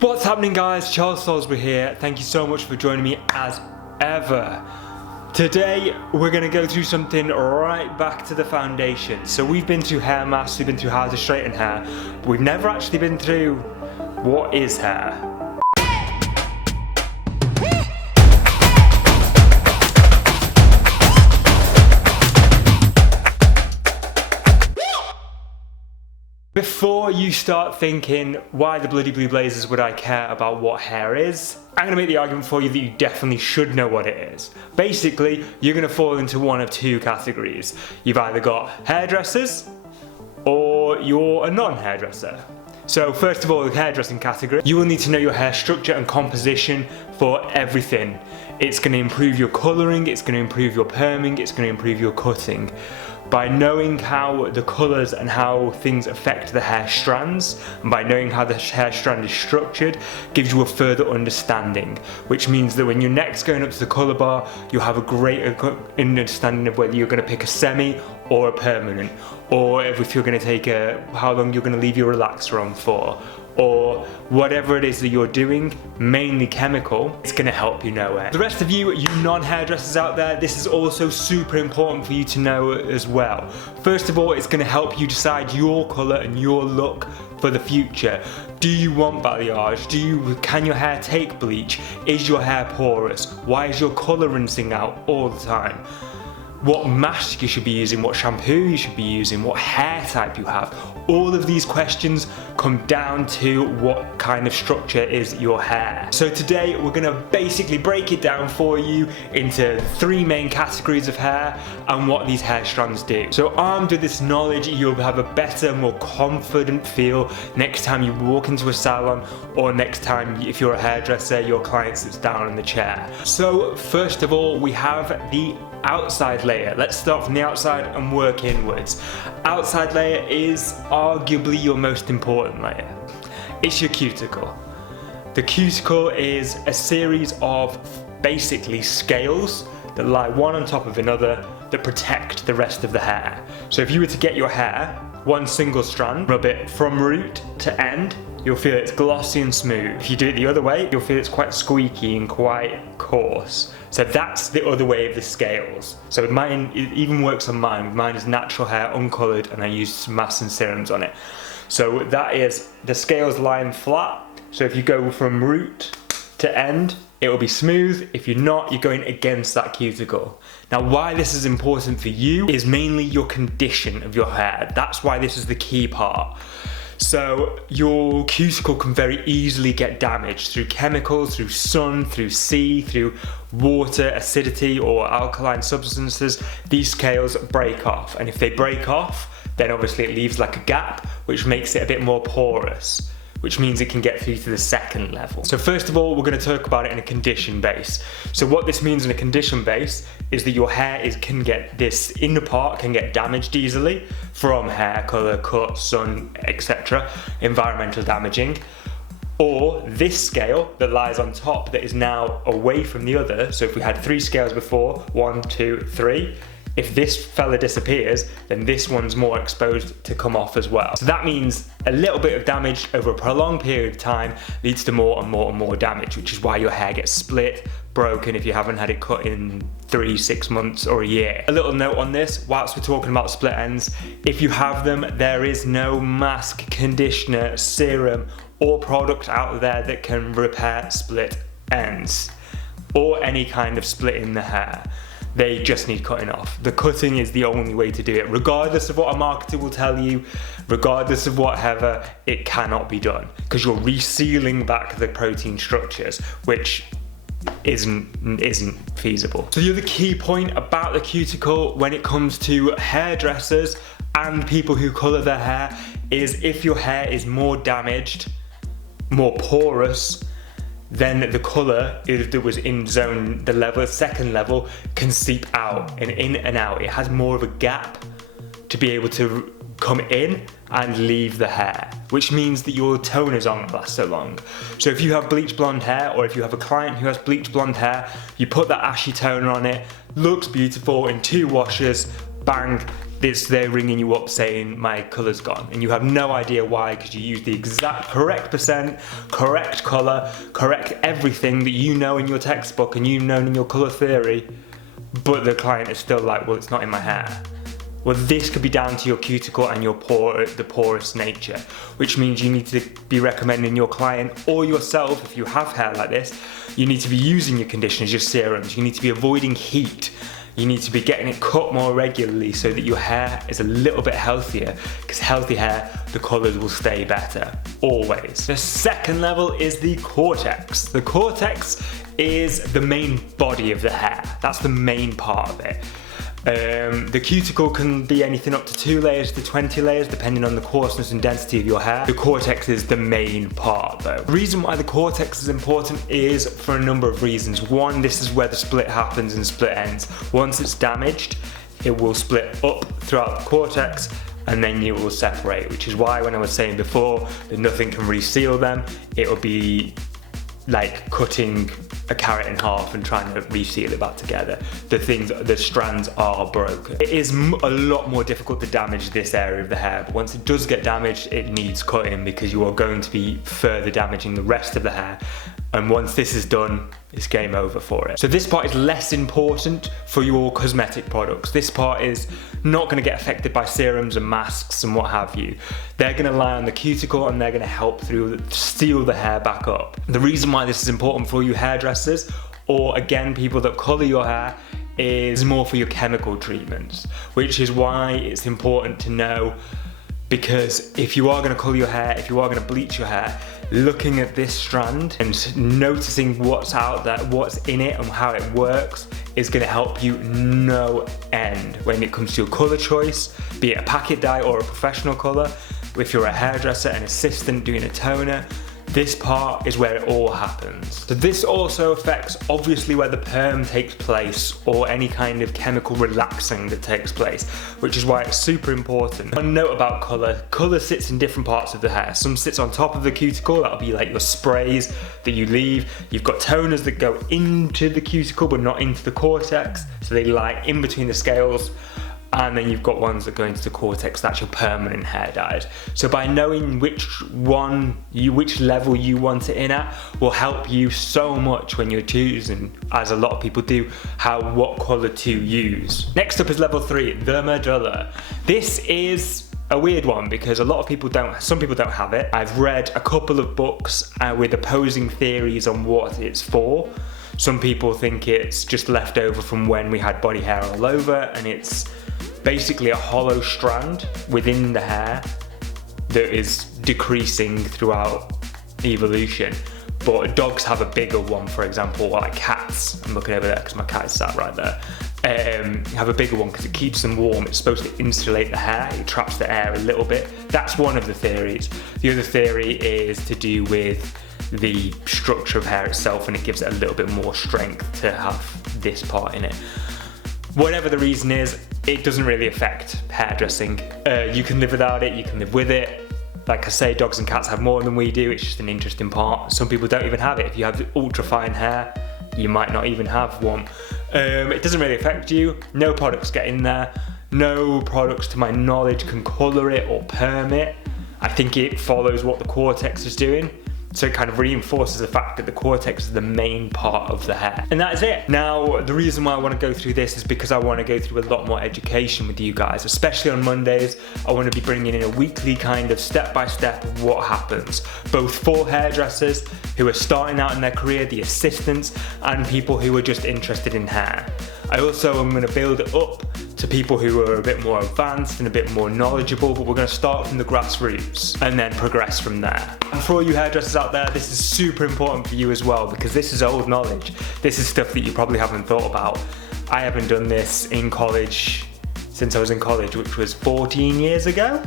What's happening, guys? Charles Salisbury here. Thank you so much for joining me as ever. Today we're going to go through something right back to the foundation. So we've been through hair masks, we've been through how to straighten hair, but we've never actually been through what is hair. Before you start thinking, why the bloody blue blazers would I care about what hair is? I'm going to make the argument for you that you definitely should know what it is. Basically, you're going to fall into one of two categories. You've either got hairdressers, or you're a non-hairdresser. So first of all, the hairdressing category, you will need to know your hair structure and composition for everything. It's going to improve your colouring, it's going to improve your perming, it's going to improve your cutting. By knowing how the colours and how things affect the hair strands, and by knowing how the hair strand is structured, gives you a further understanding, which means that when you're next going up to the colour bar, you'll have a greater understanding of whether you're going to pick a semi or a permanent, or if you're going to take how long you're going to leave your relaxer on for, or whatever it is that you're doing, mainly chemical, it's going to help you know it. The rest of you non-hairdressers out there, this is also super important for you to know as well. First of all, it's going to help you decide your colour and your look for the future. Do you want balayage? Can your hair take bleach? Is your hair porous? Why is your colour rinsing out all the time? What mask you should be using, what shampoo you should be using, what hair type you have. All of these questions come down to what kind of structure is your hair. So today we're going to basically break it down for you into three main categories of hair and what these hair strands do. So armed with this knowledge, you'll have a better, more confident feel next time you walk into a salon, or next time, if you're a hairdresser, your client sits down in the chair. So first of all, we have the outside layer. Let's start from the outside and work inwards. Outside layer is arguably your most important layer. It's your cuticle. The cuticle is a series of basically scales that lie one on top of another that protect the rest of the hair. So if you were to get your hair, one single strand, rub it from root to end, you'll feel it's glossy and smooth. If you do it the other way, you'll feel it's quite squeaky and quite coarse. So that's the other way of the scales. So mine, it even works on mine. Mine is natural hair, uncoloured, and I use some masks and serums on it. So that is, the scales lying flat. So if you go from root to end, it will be smooth. If you're not, you're going against that cuticle. Now, why this is important for you is mainly your condition of your hair. That's why this is the key part. So your cuticle can very easily get damaged through chemicals, through sun, through sea, through water, acidity, or alkaline substances. These scales break off, and if they break off, then obviously it leaves like a gap, which makes it a bit more porous, which means it can get through to the second level. So first of all, we're going to talk about it in a condition base. So what this means in a condition base is that your hair this inner part can get damaged easily from hair colour, cut, sun, etc., environmental damaging. Or this scale that lies on top that is now away from the other. So if we had three scales before, 1, 2, 3, if this fella disappears, then this one's more exposed to come off as well. So that means a little bit of damage over a prolonged period of time leads to more and more and more damage, which is why your hair gets split, broken if you haven't had it cut in 3, 6 months or a year. A little note on this, whilst we're talking about split ends, if you have them, there is no mask, conditioner, serum, or product out there that can repair split ends or any kind of split in the hair. They just need cutting off. The cutting is the only way to do it. Regardless of what a marketer will tell you, regardless of whatever, it cannot be done because you're resealing back the protein structures, which isn't feasible. So the other key point about the cuticle when it comes to hairdressers and people who colour their hair is if your hair is more damaged, more porous, then the colour that was in zone, the second level, can seep out and in and out. It has more of a gap to be able to come in and leave the hair, which means that your toners aren't last so long. So if you have bleach blonde hair, or if you have a client who has bleach blonde hair, you put that ashy toner on it, looks beautiful in 2 washes, bang, they're ringing you up saying my colour's gone, and you have no idea why, because you use the exact correct percent, correct colour, correct everything that you know in your textbook and you know in your colour theory, but the client is still like, well, it's not in my hair. Well, this could be down to your cuticle and the porous nature, which means you need to be recommending your client or yourself, if you have hair like this, you need to be using your conditioners, your serums, you need to be avoiding heat, you need to be getting it cut more regularly so that your hair is a little bit healthier, because healthy hair, the colours will stay better, always. The second level is the cortex. The cortex is the main body of the hair. That's the main part of it. The cuticle can be anything up to 2 layers to 20 layers depending on the coarseness and density of your hair. The cortex is the main part though. The reason why the cortex is important is for a number of reasons. One, this is where the split happens and split ends. Once it's damaged, it will split up throughout the cortex and then you will separate, which is why when I was saying before that nothing can reseal them, it will be like cutting a carrot in half and trying to reseal it back together. The strands are broken. It is a lot more difficult to damage this area of the hair, but once it does get damaged, it needs cutting because you are going to be further damaging the rest of the hair. And once this is done, it's game over for it. So this part is less important for your cosmetic products. This part is not going to get affected by serums and masks and what have you. They're going to lie on the cuticle and they're going to help seal the hair back up. The reason why this is important for you hairdressers, or again people that colour your hair, is more for your chemical treatments, which is why it's important to know, because if you are going to colour your hair, if you are going to bleach your hair, looking at this strand and noticing what's out there, what's in it and how it works is going to help you no end when it comes to your colour choice, be it a packet dye or a professional colour. If you're a hairdresser, an assistant doing a toner, this part is where it all happens. So this also affects obviously where the perm takes place or any kind of chemical relaxing that takes place, which is why it's super important. One note about colour, colour sits in different parts of the hair. Some sits on top of the cuticle, that'll be like your sprays that you leave. You've got toners that go into the cuticle but not into the cortex, so they lie in between the scales. And then you've got ones that go into the cortex, that's your permanent hair dyes. So by knowing which level you want it in at will help you so much when you're choosing, as a lot of people do, what colour to use. Next up is level 3, the medulla. This is a weird one because some people don't have it. I've read a couple of books with opposing theories on what it's for. Some people think it's just left over from when we had body hair all over, and it's basically a hollow strand within the hair that is decreasing throughout evolution. But dogs have a bigger one, for example, or like cats. I'm looking over there because my cat is sat right there. Have a bigger one because it keeps them warm. It's supposed to insulate the hair, it traps the air a little bit. That's one of the theories. The other theory is to do with the structure of hair itself, and it gives it a little bit more strength to have this part in it. Whatever the reason is, it doesn't really affect hairdressing. You can live without it, you can live with it. Like I say, dogs and cats have more than we do, it's just an interesting part. Some people don't even have it. If you have ultra fine hair, you might not even have one. It doesn't really affect you. No products get in there. No products, to my knowledge, can colour it or perm it. I think it follows what the cortex is doing. So it kind of reinforces the fact that the cortex is the main part of the hair. And that is it. Now, the reason why I want to go through this is because I want to go through a lot more education with you guys, especially on Mondays. I want to be bringing in a weekly kind of step-by-step of what happens, both for hairdressers who are starting out in their career, the assistants, and people who are just interested in hair. I also am going to build it up to people who are a bit more advanced and a bit more knowledgeable, but we're going to start from the grassroots and then progress from there. And for all you hairdressers out there, this is super important for you as well, because this is old knowledge. This is stuff that you probably haven't thought about. I haven't done this in college since I was in college, which was 14 years ago.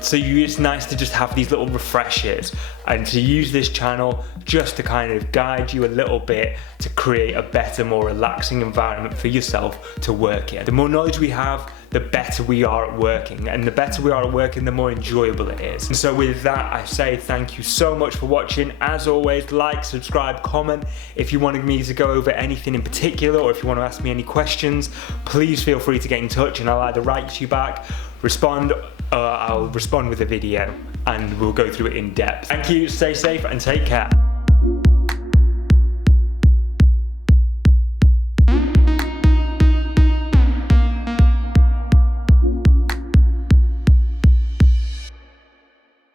So it's nice to just have these little refreshers and to use this channel just to kind of guide you a little bit to create a better, more relaxing environment for yourself to work in. The more knowledge we have, the better we are at working. And the better we are at working, the more enjoyable it is. And so with that, I say thank you so much for watching. As always, like, subscribe, comment. If you wanted me to go over anything in particular, or if you want to ask me any questions, please feel free to get in touch and I'll either write you back, respond, or I'll respond with a video and we'll go through it in depth. Thank you, stay safe and take care.